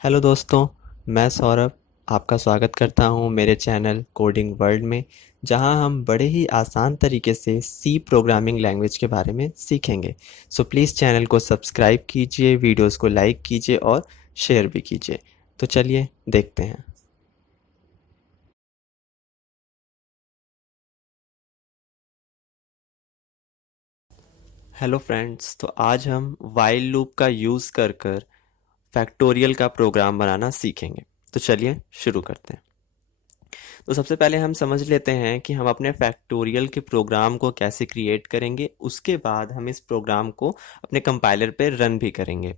Hello दोस्तों, मैं सौरभ आपका स्वागत करता हूं मेरे चैनल कोडिंग वर्ल्ड में, जहां हम बड़े ही आसान तरीके से सी प्रोग्रामिंग लैंग्वेज के बारे में सीखेंगे। सो प्लीज़ चैनल को सब्सक्राइब कीजिए, वीडियोस को लाइक कीजिए और शेयर भी कीजिए। तो चलिए देखते हैं। हेलो फ्रेंड्स, तो आज हम वाइल लूप का यूज़ कर कर फैक्टोरियल का प्रोग्राम बनाना सीखेंगे। तो चलिए शुरू करते हैं। तो सबसे पहले हम समझ लेते हैं कि हम अपने फैक्टोरियल के प्रोग्राम को कैसे क्रिएट करेंगे। उसके बाद हम इस प्रोग्राम को अपने कंपाइलर पे रन भी करेंगे।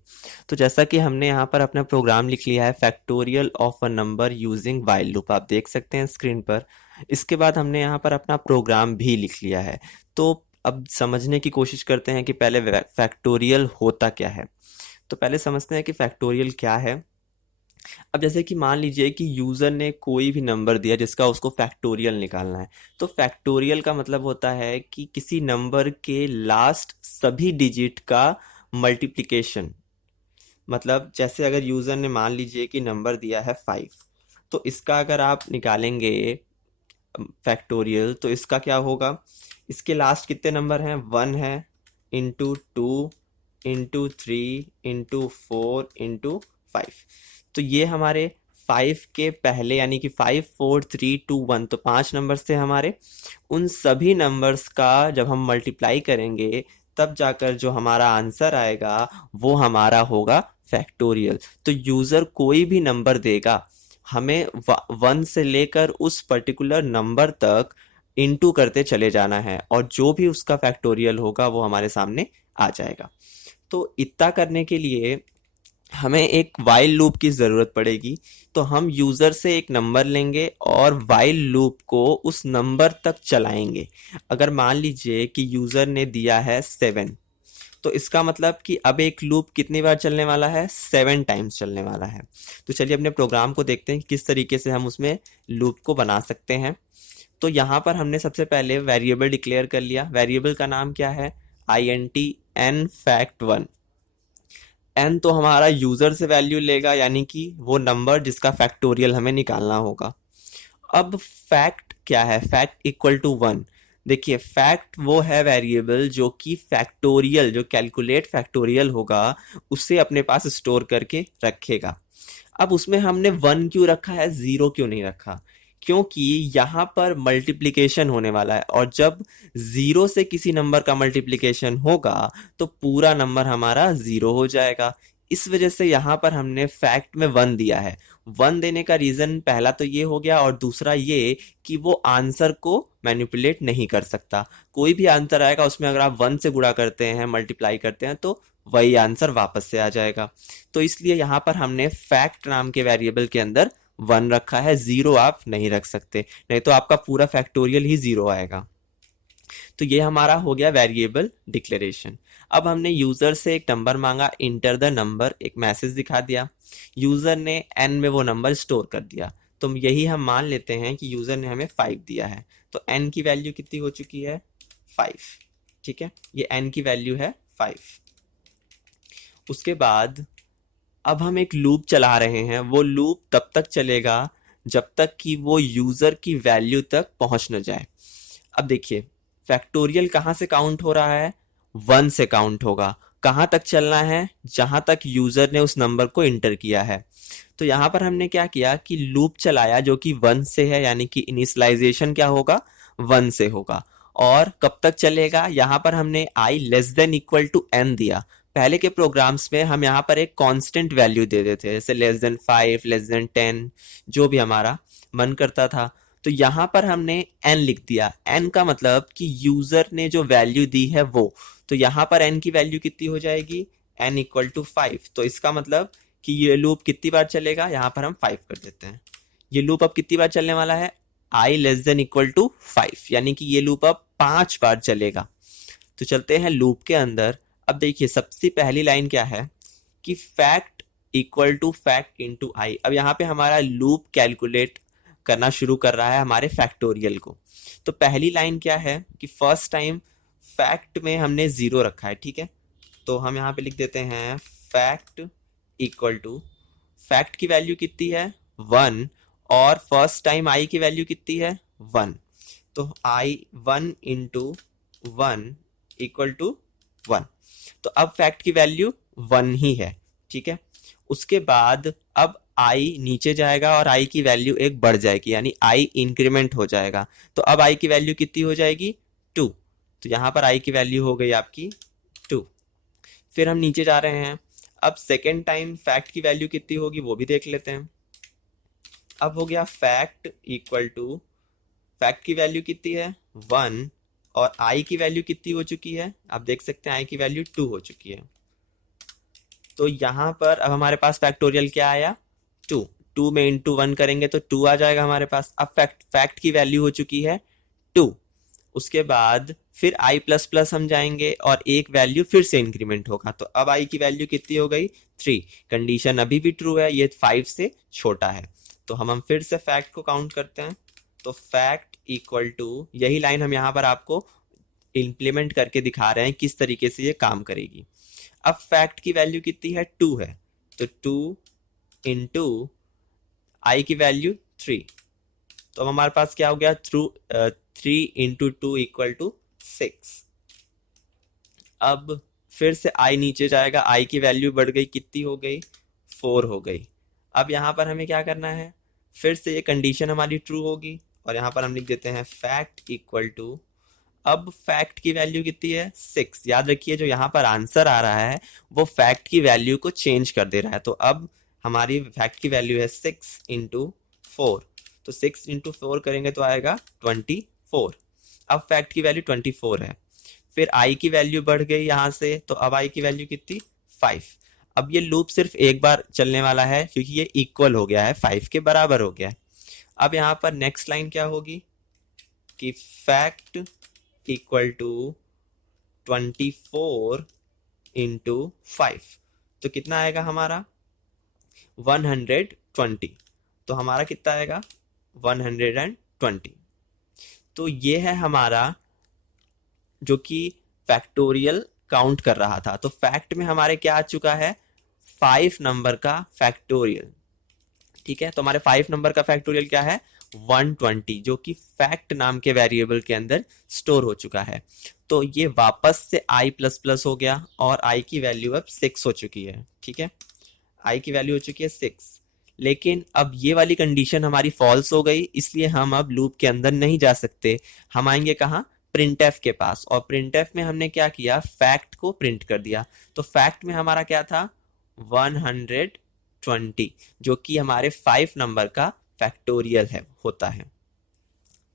तो जैसा कि हमने यहाँ पर अपना प्रोग्राम लिख लिया है, factorial of a number using while loop, आप देख सकते हैं स्क्रीन पर। इसके बाद हमने यहाँ पर अपना प्रोग्राम भी लिख लिया है। तो अब समझने की कोशिश करते हैं कि पहले फैक्टोरियल होता क्या है। तो पहले समझते हैं कि फैक्टोरियल क्या है। अब जैसे कि मान लीजिए कि यूजर ने कोई भी नंबर दिया जिसका उसको फैक्टोरियल निकालना है। तो फैक्टोरियल का मतलब होता है कि किसी नंबर के लास्ट सभी डिजिट का मल्टीप्लिकेशन। मतलब जैसे अगर यूजर ने मान लीजिए कि नंबर दिया है 5, तो इसका अगर आप निकालेंगे फैक्टोरियल तो इसका क्या होगा। इसके लास्ट कितने नंबर हैं, 1 है, इंटू 2, इंटू 3, इंटू 4, इंटू 5। तो ये हमारे 5 के पहले यानी कि 5 4 3 2 1, तो 5 नंबर्स थे हमारे। उन सभी नंबर्स का जब हम मल्टीप्लाई करेंगे तब जाकर जो हमारा आंसर आएगा वो हमारा होगा फैक्टोरियल। तो यूजर कोई भी नंबर देगा, हमें 1 से लेकर उस पर्टिकुलर नंबर तक इनटू करते चले जाना है और जो भी उसका फैक्टोरियल होगा वो हमारे सामने आ जाएगा। तो इतना करने के लिए हमें एक वाइल लूप की ज़रूरत पड़ेगी। तो हम यूज़र से एक नंबर लेंगे और वाइल लूप को उस नंबर तक चलाएंगे। अगर मान लीजिए कि यूज़र ने दिया है 7, तो इसका मतलब कि अब एक लूप कितनी बार चलने वाला है, 7 टाइम्स चलने वाला है। तो चलिए अपने प्रोग्राम को देखते हैं कि किस तरीके से हम उसमें लूप को बना सकते हैं। तो यहाँ पर हमने सबसे पहले वेरिएबल डिक्लेयर कर लिया। वेरिएबल का नाम क्या है, int n fact1। एन तो हमारा यूजर से वैल्यू लेगा, यानी कि वो नंबर जिसका फैक्टोरियल हमें निकालना होगा। अब फैक्ट क्या है, फैक्ट इक्वल टू 1। देखिए फैक्ट वो है वेरिएबल जो कि फैक्टोरियल, जो कैलकुलेट फैक्टोरियल होगा उसे अपने पास स्टोर करके रखेगा। अब उसमें हमने 1 क्यों रखा है, 0 क्यों नहीं रखा, क्योंकि यहाँ पर मल्टीप्लिकेशन होने वाला है और जब 0 से किसी नंबर का मल्टीप्लिकेशन होगा तो पूरा नंबर हमारा 0 हो जाएगा। इस वजह से यहाँ पर हमने फैक्ट में 1 दिया है। 1 देने का रीजन पहला तो ये हो गया, और दूसरा ये कि वो आंसर को मैनिपुलेट नहीं कर सकता। कोई भी आंसर आएगा उसमें अगर आप 1 से गुणा करते हैं, मल्टीप्लाई करते हैं, तो वही आंसर वापस से आ जाएगा। तो इसलिए यहाँ पर हमने फैक्ट नाम के वेरिएबल के अंदर 1 रखा है, 0 आप नहीं रख सकते, नहीं तो आपका पूरा फैक्टोरियल ही 0 आएगा। तो ये हमारा हो गया वेरिएबल डिक्लेरेशन। अब हमने यूजर से एक नंबर मांगा, इंटर द नंबर, एक मैसेज दिखा दिया। यूजर ने एन में वो नंबर स्टोर कर दिया। तो यही हम मान लेते हैं कि यूजर ने हमें 5 दिया है, तो एन की वैल्यू कितनी हो चुकी है, 5। ठीक है, ये एन की वैल्यू है 5। उसके बाद अब हम एक लूप चला रहे हैं। वो लूप तब तक चलेगा जब तक कि वो यूजर की वैल्यू तक पहुंच न जाए। अब देखिए फैक्टोरियल कहाँ से काउंट हो रहा है, 1 से काउंट होगा। कहाँ तक चलना है, जहां तक यूजर ने उस नंबर को इंटर किया है। तो यहाँ पर हमने क्या किया कि लूप चलाया जो कि 1 से है, यानी कि इनिशियलाइजेशन क्या होगा, 1 से होगा। और कब तक चलेगा, यहाँ पर हमने i less than equal to n दिया। पहले के प्रोग्राम्स में हम यहाँ पर एक कांस्टेंट वैल्यू दे देते थे, जैसे लेस देन 5, लेस देन 10, जो भी हमारा मन करता था। तो यहाँ पर हमने n लिख दिया। n का मतलब कि यूजर ने जो वैल्यू दी है वो। तो यहाँ पर n की वैल्यू कितनी हो जाएगी, n इक्वल टू 5। तो इसका मतलब कि ये लूप कितनी बार चलेगा, यहाँ पर हम 5 कर देते हैं। ये लूप अब कितनी बार चलने वाला है, i less than equal to 5, यानी कि ये लूप अब 5 बार चलेगा। तो चलते हैं लूप के अंदर। अब देखिए सबसे पहली लाइन क्या है कि fact equal to fact into I. अब यहाँ पे हमारा लूप कैलकुलेट करना शुरू कर रहा है हमारे फैक्टोरियल को। तो पहली लाइन क्या है कि फर्स्ट टाइम फैक्ट में हमने 0 रखा है, ठीक है। तो हम यहाँ पे लिख देते हैं फैक्ट इक्वल टू फैक्ट की वैल्यू कितनी है 1 और फर्स्ट टाइम आई की वैल्यू कितनी है 1, तो आई 1 इंटू 1 इक्वल टू 1। तो अब फैक्ट की वैल्यू 1 ही है, ठीक है। उसके बाद अब आई नीचे जाएगा और आई की वैल्यू एक बढ़ जाएगी, यानी आई इंक्रीमेंट हो जाएगा। तो अब आई की वैल्यू कितनी हो जाएगी 2, तो यहां पर आई की वैल्यू हो गई आपकी 2। फिर हम नीचे जा रहे हैं, अब सेकेंड टाइम फैक्ट की वैल्यू कितनी होगी वो भी देख लेते हैं। अब हो गया फैक्ट इक्वल टू, फैक्ट की वैल्यू कितनी है 1 और आई की वैल्यू कितनी हो चुकी है, आप देख सकते हैं आई की वैल्यू 2 हो चुकी है। तो यहां पर अब हमारे पास फैक्टोरियल क्या आया 2, 2 में इंटू 1 करेंगे तो 2 आ जाएगा हमारे पास। अब फैक्ट की वैल्यू हो चुकी है 2। उसके बाद फिर आई प्लस प्लस हम जाएंगे और एक वैल्यू फिर से इंक्रीमेंट होगा, तो अब आई की वैल्यू कितनी हो गई 3। कंडीशन अभी भी ट्रू है, ये 5 से छोटा है। तो हम फिर से फैक्ट को काउंट करते हैं, तो फैक्ट इक्वल टू, यही लाइन हम यहाँ पर आपको इम्प्लीमेंट करके दिखा रहे हैं किस तरीके से ये काम करेगी। अब फैक्ट की वैल्यू कितनी है 2 है, तो 2 इंटू आई की वैल्यू 3, तो अब हमारे पास क्या हो गया 3 इंटू 2 इक्वल टू 6। अब फिर से आई नीचे जाएगा, आई की वैल्यू बढ़ गई, कितनी हो गई 4 हो गई। अब यहाँ पर हमें क्या करना है, फिर से ये कंडीशन हमारी ट्रू होगी और यहाँ पर हम लिख देते हैं फैक्ट इक्वल टू, अब फैक्ट की वैल्यू कितनी है 6। याद रखिए जो यहाँ पर आंसर आ रहा है वो फैक्ट की वैल्यू को चेंज कर दे रहा है, तो अब हमारी फैक्ट की वैल्यू है 6 इंटू 4, तो 6 इंटू 4 करेंगे तो आएगा 24। अब फैक्ट की वैल्यू 24 है। फिर आई की वैल्यू बढ़ गई यहाँ से, तो अब आई की वैल्यू कितनी 5। अब ये लूप सिर्फ एक बार चलने वाला है क्योंकि ये इक्वल हो गया है, 5 के बराबर हो गया है। अब यहाँ पर नेक्स्ट लाइन क्या होगी कि फैक्ट इक्वल टू 24 इंटू 5, तो कितना आएगा हमारा 120, तो हमारा कितना आएगा 120। तो ये है हमारा जो कि फैक्टोरियल काउंट कर रहा था। तो फैक्ट में हमारे क्या आ चुका है 5 नंबर का फैक्टोरियल, ठीक है। तो हमारे 5 नंबर का फैक्टोरियल क्या है 120, जो कि फैक्ट नाम के वेरिएबल के अंदर स्टोर हो चुका है। तो ये वापस से आई प्लस प्लस हो गया और आई की वैल्यू अब 6 हो चुकी है, ठीक है। आई की वैल्यू हो चुकी है 6, लेकिन अब ये वाली कंडीशन हमारी फॉल्स हो गई, इसलिए हम अब लूप के अंदर नहीं जा सकते। हम आएंगे कहाँ प्रिंटएफ के पास, और प्रिंटएफ में हमने क्या किया फैक्ट को प्रिंट कर दिया। तो फैक्ट में हमारा क्या था 120, जो कि हमारे 5 नंबर का फैक्टोरियल है होता है,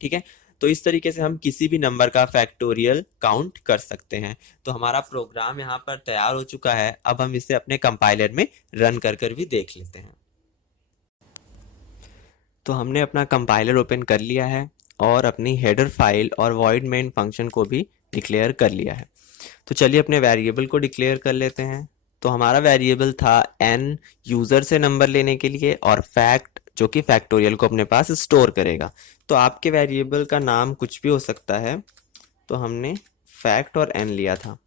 ठीक है। तो इस तरीके से हम किसी भी नंबर का फैक्टोरियल काउंट कर सकते हैं। तो हमारा प्रोग्राम यहाँ पर तैयार हो चुका है, अब हम इसे अपने कंपाइलर में रन कर भी देख लेते हैं। तो हमने अपना कंपाइलर ओपन कर लिया है और अपनी हेडर फाइल और वॉइड मेन फंक्शन को भी डिक्लेयर कर लिया है। तो चलिए अपने वेरिएबल को डिक्लेयर कर लेते हैं। तो हमारा वेरिएबल था n यूज़र से नंबर लेने के लिए और फैक्ट जो कि फैक्टोरियल को अपने पास स्टोर करेगा। तो आपके वेरिएबल का नाम कुछ भी हो सकता है, तो हमने फैक्ट और n लिया था।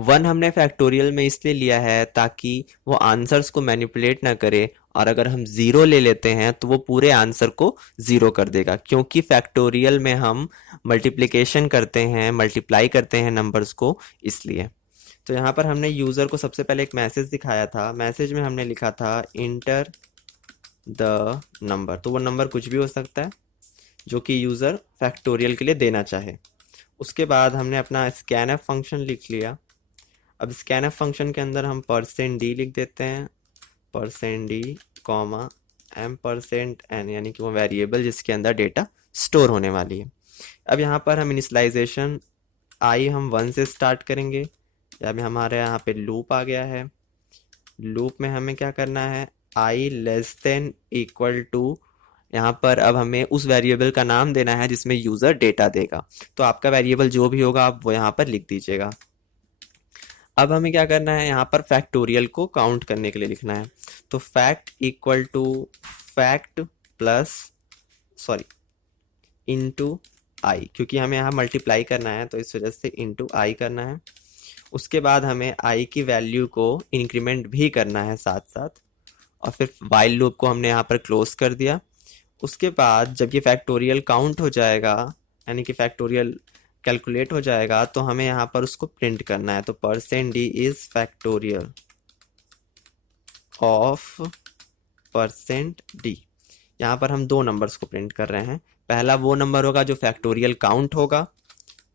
1 हमने फैक्टोरियल में इसलिए लिया है ताकि वो आंसर्स को मैनिपुलेट ना करे, और अगर हम 0 ले लेते हैं तो वो पूरे आंसर को 0 कर देगा, क्योंकि फैक्टोरियल में हम मल्टीप्लिकेशन करते हैं, मल्टीप्लाई करते हैं नंबर्स को, इसलिए। तो यहाँ पर हमने यूज़र को सबसे पहले एक मैसेज दिखाया था। मैसेज में हमने लिखा था इंटर द नंबर, तो वो नंबर कुछ भी हो सकता है जो कि यूज़र फैक्टोरियल के लिए देना चाहे। उसके बाद हमने अपना स्कैनएफ फंक्शन लिख लिया। अब स्कैनएफ फंक्शन के अंदर हम %d लिख देते हैं, %d कॉमा m%n, यानी कि वो वेरिएबल जिसके अंदर डेटा स्टोर होने वाली है। अब यहाँ पर हम इनिशियलाइजेशन आई हम 1 से स्टार्ट करेंगे। अब हमारे यहाँ पे लूप आ गया है। लूप में हमें क्या करना है आई लेस देन इक्वल टू, यहाँ पर अब हमें उस वेरिएबल का नाम देना है जिसमें यूज़र डेटा देगा। तो आपका वेरिएबल जो भी होगा आप वो यहाँ पर लिख दीजिएगा। अब हमें क्या करना है यहाँ पर फैक्टोरियल को काउंट करने के लिए लिखना है। तो fact equal to fact plus into I, क्योंकि हमें यहाँ मल्टीप्लाई करना है तो इस वजह से इंटू आई करना है। उसके बाद हमें आई की वैल्यू को इंक्रीमेंट भी करना है साथ साथ, और फिर वाइल लूप को हमने यहाँ पर क्लोज कर दिया। उसके बाद जब ये फैक्टोरियल काउंट हो जाएगा, यानी कि फैक्टोरियल कैलकुलेट हो जाएगा, तो हमें यहाँ पर उसको प्रिंट करना है। तो %d is factorial of %d। यहाँ पर हम दो नंबर्स को प्रिंट कर रहे हैं। पहला वो नंबर होगा जो फैक्टोरियल काउंट होगा,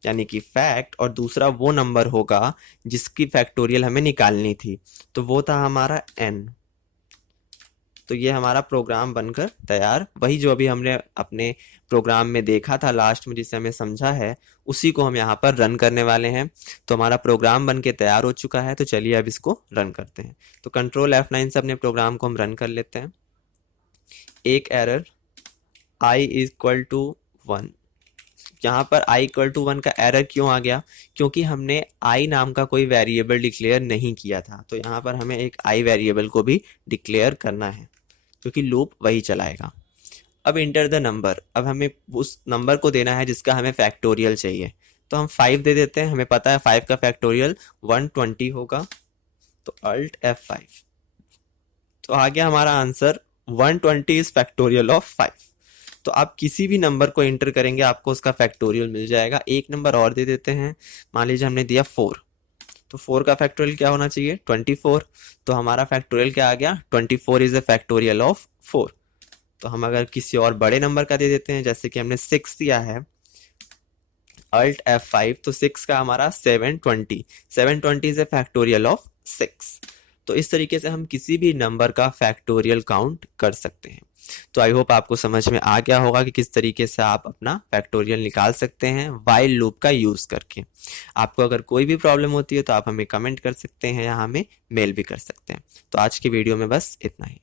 यानी कि फैक्ट, और दूसरा वो नंबर होगा जिसकी फैक्टोरियल हमें निकालनी थी, तो वो था हमारा n। तो ये हमारा प्रोग्राम बनकर तैयार, वही जो अभी हमने अपने प्रोग्राम में देखा था लास्ट में, जिसे हमें समझा है, उसी को हम यहाँ पर रन करने वाले हैं। तो हमारा प्रोग्राम बनके तैयार हो चुका है। तो चलिए अब इसको रन करते हैं। तो कंट्रोल F9 से अपने प्रोग्राम को हम रन कर लेते हैं। एक एरर i इक्वल टू 1। यहाँ पर i इक्वल टू 1 का एरर क्यों आ गया? क्योंकि हमने i नाम का कोई वेरिएबल डिक्लेयर नहीं किया था। तो यहाँ पर हमें एक i वेरिएबल को भी डिक्लेयर करना है, क्योंकि लूप वही चलाएगा। अब इंटर द नंबर, अब हमें उस नंबर को देना है जिसका हमें फैक्टोरियल चाहिए। तो हम 5 दे देते हैं, हमें पता है 5 का फैक्टोरियल 120 होगा। तो Alt F5, तो आ गया हमारा आंसर 120 इज फैक्टोरियल ऑफ 5। तो आप किसी भी नंबर को एंटर करेंगे आपको उसका फैक्टोरियल मिल जाएगा। एक नंबर और दे देते हैं, मान लीजिए हमने दिया 4, तो 4 का फैक्टोरियल क्या होना चाहिए? 24। तो हमारा फैक्टोरियल क्या आ गया? 24 इज अ फैक्टोरियल ऑफ 4। तो हम अगर किसी और बड़े नंबर का दे देते हैं, जैसे कि हमने 6 दिया है, Alt F5, तो 6 का हमारा 720, 720 इज अ फैक्टोरियल ऑफ 6। तो इस तरीके से हम किसी भी नंबर का फैक्टोरियल काउंट कर सकते हैं। तो आई होप आपको समझ में आ गया होगा कि किस तरीके से आप अपना फैक्टोरियल निकाल सकते हैं वाइल लूप का यूज करके। आपको अगर कोई भी प्रॉब्लम होती है तो आप हमें कमेंट कर सकते हैं या हमें मेल भी कर सकते हैं। तो आज की वीडियो में बस इतना ही।